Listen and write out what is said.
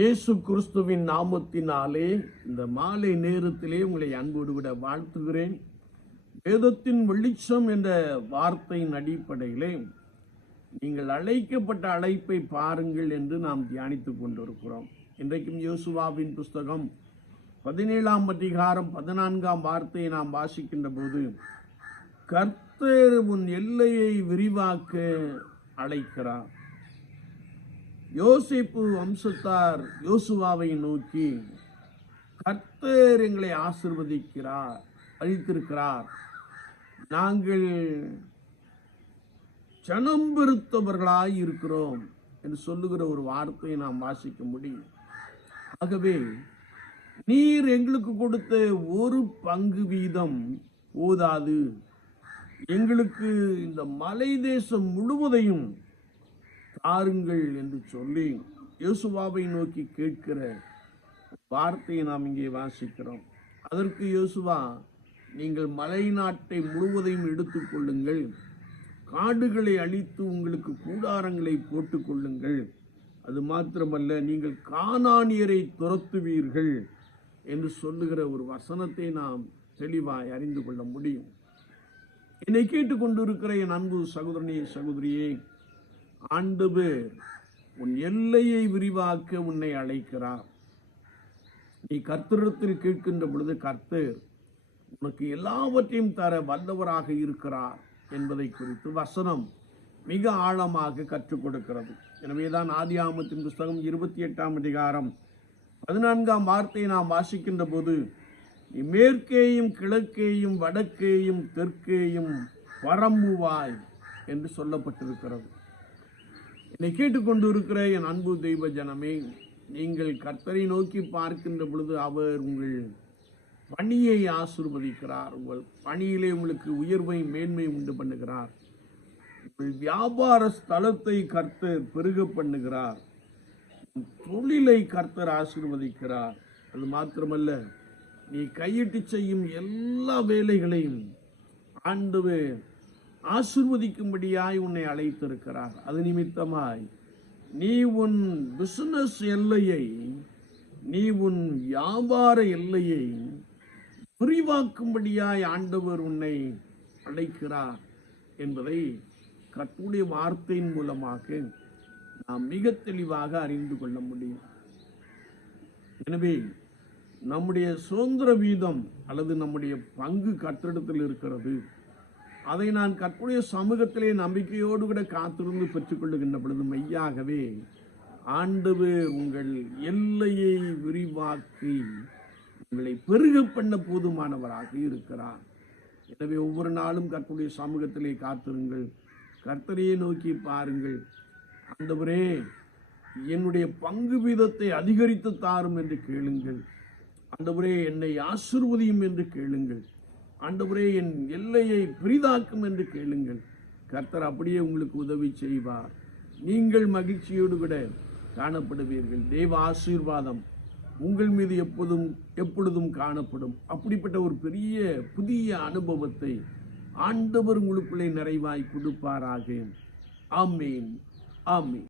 இயேசு கிறிஸ்துவின் நாமத்தினாலே இந்த மாலை நேரத்திலே உங்களை அன்போடு கூட வாழ்த்துகிறேன். வேதத்தின் வெளிச்சம் என்ற வார்த்தையின் அடிப்படையிலே நீங்கள் அழைக்கப்பட்ட அழைப்பை பாருங்கள் என்று நாம் தியானித்துக் கொண்டிருக்கிறோம். இன்றைக்கும் யோசுவாவின் புஸ்தகம் 17ஆம் அதிகாரம் 14ஆம் வார்த்தையை நாம் வாசிக்கின்ற போது, கர்த்தர் உன் எல்லையை விரிவாக்க அழைக்கிறார். யோசேப்பு வம்சத்தார் யோசுவாவை நோக்கி, கர்த்தர் எங்களை ஆசீர்வதிக்கிறார், அழித்திருக்கிறார், நாங்கள் ஜனம் பெருத்தவர்களாய் இருக்கிறோம் என்று சொல்லுகிற ஒரு வார்த்தையை நாம் வாசிக்க முடியும். ஆகவே நீர் எங்களுக்கு கொடுத்த ஒரு பங்கு வீதம் போதாது, எங்களுக்கு இந்த மலை தேசம் முழுவதையும் தாருங்கள் என்று சொல்லி யோசுவாவை நோக்கி கேட்கிற வார்த்தையை நாம் இங்கே வாசிக்கிறோம். அதற்கு யோசுவா, நீங்கள் மலை நாட்டை முழுவதையும் எடுத்துக்கொள்ளுங்கள், காடுகளை அழித்து உங்களுக்கு கூடாரங்களை போட்டுக் கொள்ளுங்கள், அது மாத்திரமல்ல நீங்கள் கானானியரை துரத்துவீர்கள் என்று சொல்லுகிற ஒரு வசனத்தை நாம் தெளிவாய் அறிந்து கொள்ள முடியும். என்னை கேட்டுக்கொண்டிருக்கிற என் அன்பு சகோதரனே, சகோதரியே, ஆண்டவர் உன் எல்லையை விரிவாக்க உன்னை அழைக்கிறார். நீ கர்த்தரிடத்தில் கேட்கின்ற பொழுது கர்த்தர் உனக்கு எல்லாவற்றையும் தர வல்லவராக இருக்கிறார் என்பதை குறித்து வசனம் மிக ஆழமாக கற்றுக் கொடுக்கிறது. எனவேதான் ஆதியாகமத்தின் புஸ்தகம் 28ஆம் அதிகாரம் 14ஆம் வார்த்தையை நாம் வாசிக்கின்ற போது, நீ மேற்கேயும் கிழக்கேயும் வடக்கேயும் தெற்கேயும் பரம்புவாய் என்று சொல்லப்பட்டிருக்கிறது. என்னை கேட்டுக்கொண்டு இருக்கிற என் அன்பு தெய்வ ஜனமே, நீங்கள் கர்த்தரை நோக்கி பார்க்கின்ற பொழுது அவர் உங்கள் பணியை ஆசீர்வதிக்கிறார். உங்கள் பணியிலே உங்களுக்கு உயர்வை மேன்மை உண்டு பண்ணுகிறார். உங்கள் வியாபார ஸ்தலத்தை கர்த்தர் பெருக பண்ணுகிறார். தொழிலை கர்த்தர் ஆசீர்வதிக்கிறார். அது மாத்திரமல்ல, நீ கையிட்டு செய்யும் எல்லா வேலைகளையும் ஆண்டவர் ஆசீர்வதிக்கும்படியாய் உன்னை அழைத்திருக்கிறார். அது நிமித்தமாய் நீ உன் பிசினஸ் எல்லையை, நீ உன் வியாபார எல்லையை விரிவாக்கும்படியாய் ஆண்டவர் உன்னை அழைக்கிறார் என்பதை கர்த்தருடைய வார்த்தையின் மூலமாக நாம் மிக தெளிவாக அறிந்து கொள்ள முடியும். எனவே நம்முடைய சுதந்திர வீதம் அல்லது நம்முடைய பங்கு கர்த்தரிடத்தில் இருக்கிறது. அதை நான் கர்த்தருடைய சமூகத்திலே நம்பிக்கையோடு கூட காத்திருந்து பெற்றுக்கொள்ளுகின்ற பொழுது மெய்யாகவே ஆண்டவர் உங்கள் எல்லையை விரிவாக்கி உங்களை பெருக பண்ண போதுமானவராக இருக்கிறார். எனவே ஒவ்வொரு நாளும் கர்த்தருடைய சமூகத்திலே காத்திருங்கள், கர்த்தரையே நோக்கி பாருங்கள். ஆண்டவரே, என்னுடைய பங்கு வீதத்தை அதிகரித்து தாரும் என்று கேளுங்கள். ஆண்டவரே, என்னை ஆசீர்வதியும் என்று கேளுங்கள். ஆண்டவரே, என் எல்லையை பெரிதாக்கும் என்று கேளுங்கள். கர்த்தர் அப்படியே உங்களுக்கு உதவி செய்வார். நீங்கள் மகிழ்ச்சியோடு கூட காணப்படுவீர்கள். தேவ ஆசீர்வாதம் உங்கள் மீது எப்பொழுதும் காணப்படும். அப்படிப்பட்ட ஒரு பெரிய புதிய அனுபவத்தை ஆண்டவர் உங்களுக்குள்ளே நிறைவாய் கொடுப்பாராக. ஆமேன், ஆமேன்.